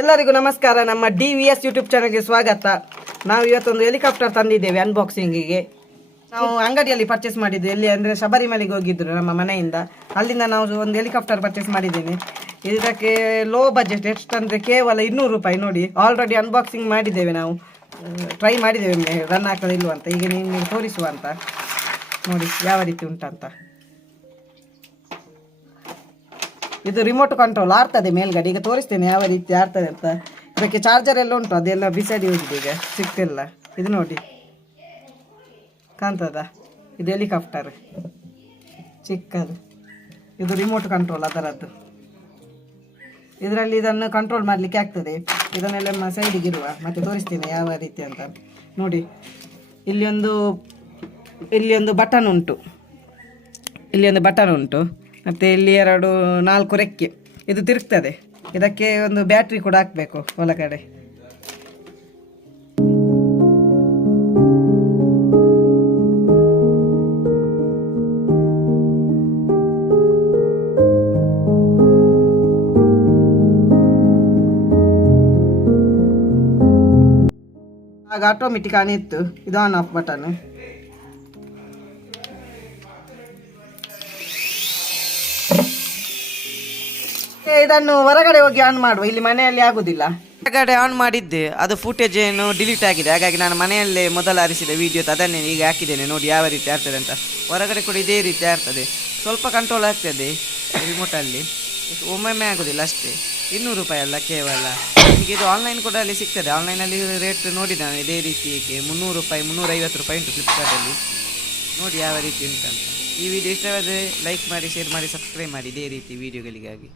ಎಲ್ಲರಿಗೂ ನಮಸ್ಕಾರ. ನಮ್ಮ DVS ಯೂಟ್ಯೂಬ್ ಚಾನಲ್ಗೆ ಸ್ವಾಗತ. ನಾವು ಇವತ್ತೊಂದು ಹೆಲಿಕಾಪ್ಟರ್ ತಂದಿದ್ದೇವೆ ಅನ್ಬಾಕ್ಸಿಂಗಿಗೆ. ನಾವು ಅಂಗಡಿಯಲ್ಲಿ ಪರ್ಚೇಸ್ ಮಾಡಿದ್ದು, ಎಲ್ಲಿ ಅಂದರೆ ಶಬರಿಮಲೆಗೆ ಹೋಗಿದ್ರು ನಮ್ಮ ಮನೆಯಿಂದ. ಅಲ್ಲಿಂದ ನಾವು ಒಂದು ಹೆಲಿಕಾಪ್ಟರ್ ಪರ್ಚೇಸ್ ಮಾಡಿದ್ದೇನೆ. ಇದಕ್ಕೆ ಲೋ ಬಜೆಟ್, ಎಷ್ಟು ಅಂದರೆ ಕೇವಲ 200 ರೂಪಾಯಿ. ನೋಡಿ, ಆಲ್ರೆಡಿ ಅನ್ಬಾಕ್ಸಿಂಗ್ ಮಾಡಿದ್ದೇವೆ, ನಾವು ಟ್ರೈ ಮಾಡಿದ್ದೇವೆ ರನ್ ಆಗ್ತದೆ ಇಲ್ವ ಅಂತ. ಈಗ ನಿಮಗೆ ತೋರಿಸುವ ಅಂತ, ನೋಡಿ ಯಾವ ರೀತಿ ಉಂಟಂತ. ಇದು ರಿಮೋಟ್ ಕಂಟ್ರೋಲ್ ಆಡ್ತದೆ ಮೇಲ್ಗಡೆ. ಈಗ ತೋರಿಸ್ತೇನೆ ಯಾವ ರೀತಿ ಆಡ್ತದೆ ಅಂತ. ಇದಕ್ಕೆ ಚಾರ್ಜರ್ ಎಲ್ಲ ಉಂಟು, ಅದೆಲ್ಲ ಬಿಸಾಡಿ ಹೋಗಿದೆ, ಈಗ ಸಿಕ್ತಿಲ್ಲ. ಇದು ನೋಡಿ, ಕಾಣ್ತದ? ಇದು ಹೆಲಿಕಾಪ್ಟರ್ ಚಿಕ್ಕದು. ಇದು ರಿಮೋಟ್ ಕಂಟ್ರೋಲ್ ಅದರದ್ದು. ಇದರಲ್ಲಿ ಇದನ್ನು ಕಂಟ್ರೋಲ್ ಮಾಡಲಿಕ್ಕೆ ಆಗ್ತದೆ. ಇದನ್ನೆಲ್ಲ ಸೈಡಿಗೆ ಇರುವ, ಮತ್ತೆ ತೋರಿಸ್ತೇನೆ ಯಾವ ರೀತಿ ಅಂತ. ನೋಡಿ, ಇಲ್ಲಿ ಒಂದು ಬಟನ್ ಉಂಟು, ಮತ್ತು ಇಲ್ಲಿ 4 ರೆಕ್ಕೆ. ಇದು ತಿರುಗ್ತದೆ. ಇದಕ್ಕೆ ಒಂದು ಬ್ಯಾಟ್ರಿ ಕೂಡ ಹಾಕಬೇಕು ಒಳಗಡೆ. ಆಗ ಆಟೋಮೆಟಿಕ್ ಆನ್ ಇತ್ತು. ಇದು ಆನ್ ಆಫ್ ಬಟನ್. ಇದನ್ನು ಹೊರಗಡೆ ಹೋಗಿ ಆನ್ ಮಾಡುವ, ಇಲ್ಲಿ ಮನೆಯಲ್ಲಿ ಆಗುದಿಲ್ಲ. ಹೊರಗಡೆ ಆನ್ ಮಾಡಿದ್ದೆ, ಅದು ಫುಟೇಜ್ ಏನು ಡಿಲೀಟ್ ಆಗಿದೆ. ಹಾಗಾಗಿ ನಾನು ಮನೆಯಲ್ಲೇ ಮೊದಲು ಆರಿಸಿದ ವಿಡಿಯೋ ಅದನ್ನೇ ಈಗ ಹಾಕಿದ್ದೇನೆ. ನೋಡಿ ಯಾವ ರೀತಿ ಆಗ್ತದೆ ಅಂತ. ಹೊರಗಡೆ ಕೂಡ ಇದೇ ರೀತಿ ಆಗ್ತದೆ. ಸ್ವಲ್ಪ ಕಂಟ್ರೋಲ್ ಆಗ್ತದೆ ರಿಮೋಟಲ್ಲಿ, ಒಮ್ಮೊಮ್ಮೆ ಆಗೋದಿಲ್ಲ ಅಷ್ಟೇ. 200 ರೂಪಾಯಿ ಅಲ್ಲ ಕೇವಲ. ಈಗ ಇದು ಆನ್ಲೈನ್ ಕೂಡ ಅಲ್ಲಿ ಸಿಗ್ತದೆ. ಆನ್ಲೈನಲ್ಲಿ ರೇಟ್ ನೋಡಿ ನಾನು ಇದೇ ರೀತಿ 300 ರೂಪಾಯಿ 350 ರೂಪಾಯಿ ಉಂಟು ಫ್ಲಿಪ್ಕಾರ್ಟಲ್ಲಿ. ನೋಡಿ ಯಾವ ರೀತಿ ಉಂಟಂತ. ಈ ವಿಡಿಯೋ ಇಷ್ಟವಾದರೆ ಲೈಕ್ ಮಾಡಿ, ಶೇರ್ ಮಾಡಿ, ಸಬ್ಸ್ಕ್ರೈಬ್ ಮಾಡಿ ಇದೇ ರೀತಿ ವಿಡಿಯೋಗಳಿಗಾಗಿ.